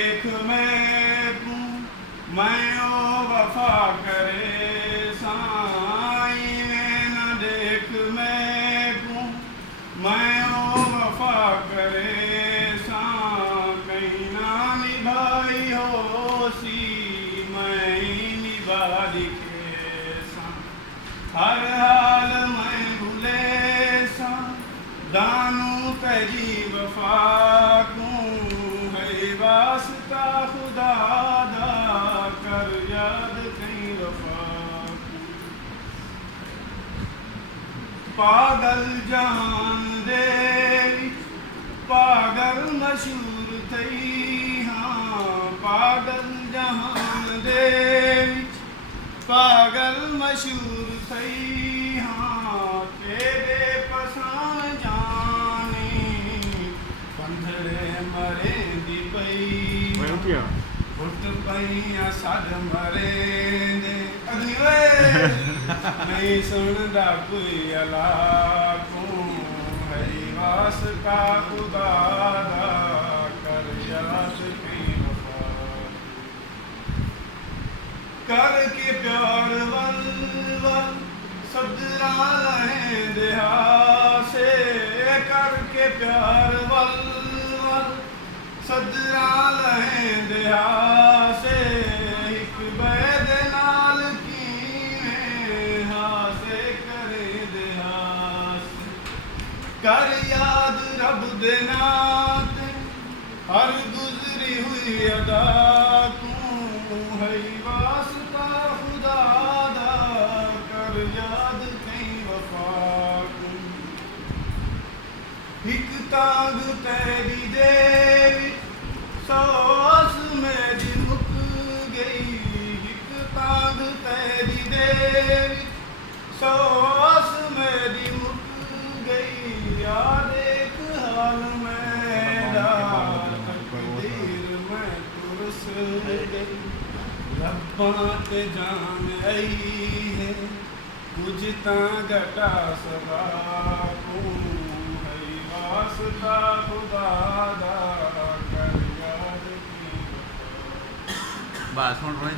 देख मैं तू मैं ओ वफा करे साई में न देख मैं तू मैं ओ वफा करे सा कहीं ना निभाई हो सी मैं निभा दिखे सा हर हाल मैं भूले सा दानू तेरी वफा को है वास्ता खुदा दा कर याद कहीं वफा को पागल जान दे पागल मशहूर थई हाँ पागल जहान दे पागल मशहूर थई हाँ तेरे पसान जाने पंधरे मरे दी पई फुट पई सद मरे दे अगली वे नहीं सुनदा कोई अला को है वास्ता खुदा दा कर याद कहीं वफा कर के प्यार वल वल सदरा लहे दिहा से करके प्यार वल वल सदरा लहे दिहा से एक बैद नाल की हासे करे दिहा कर याद रब दे नाते हर गुजरी हुई अदा तू है वास्ता खुदा दा कर याद कहीं वफा को एक तांग तेरी देवी सास मेरी मुक गई एक तांग तेरी देवी सास मेरी मुक गई याद एक हाल मेरा तकदीर में तुरस गई रब्बा ते जान आई है कुछ तां घटा सवा को है वास्ता खुदा दा कर याद की बस हुण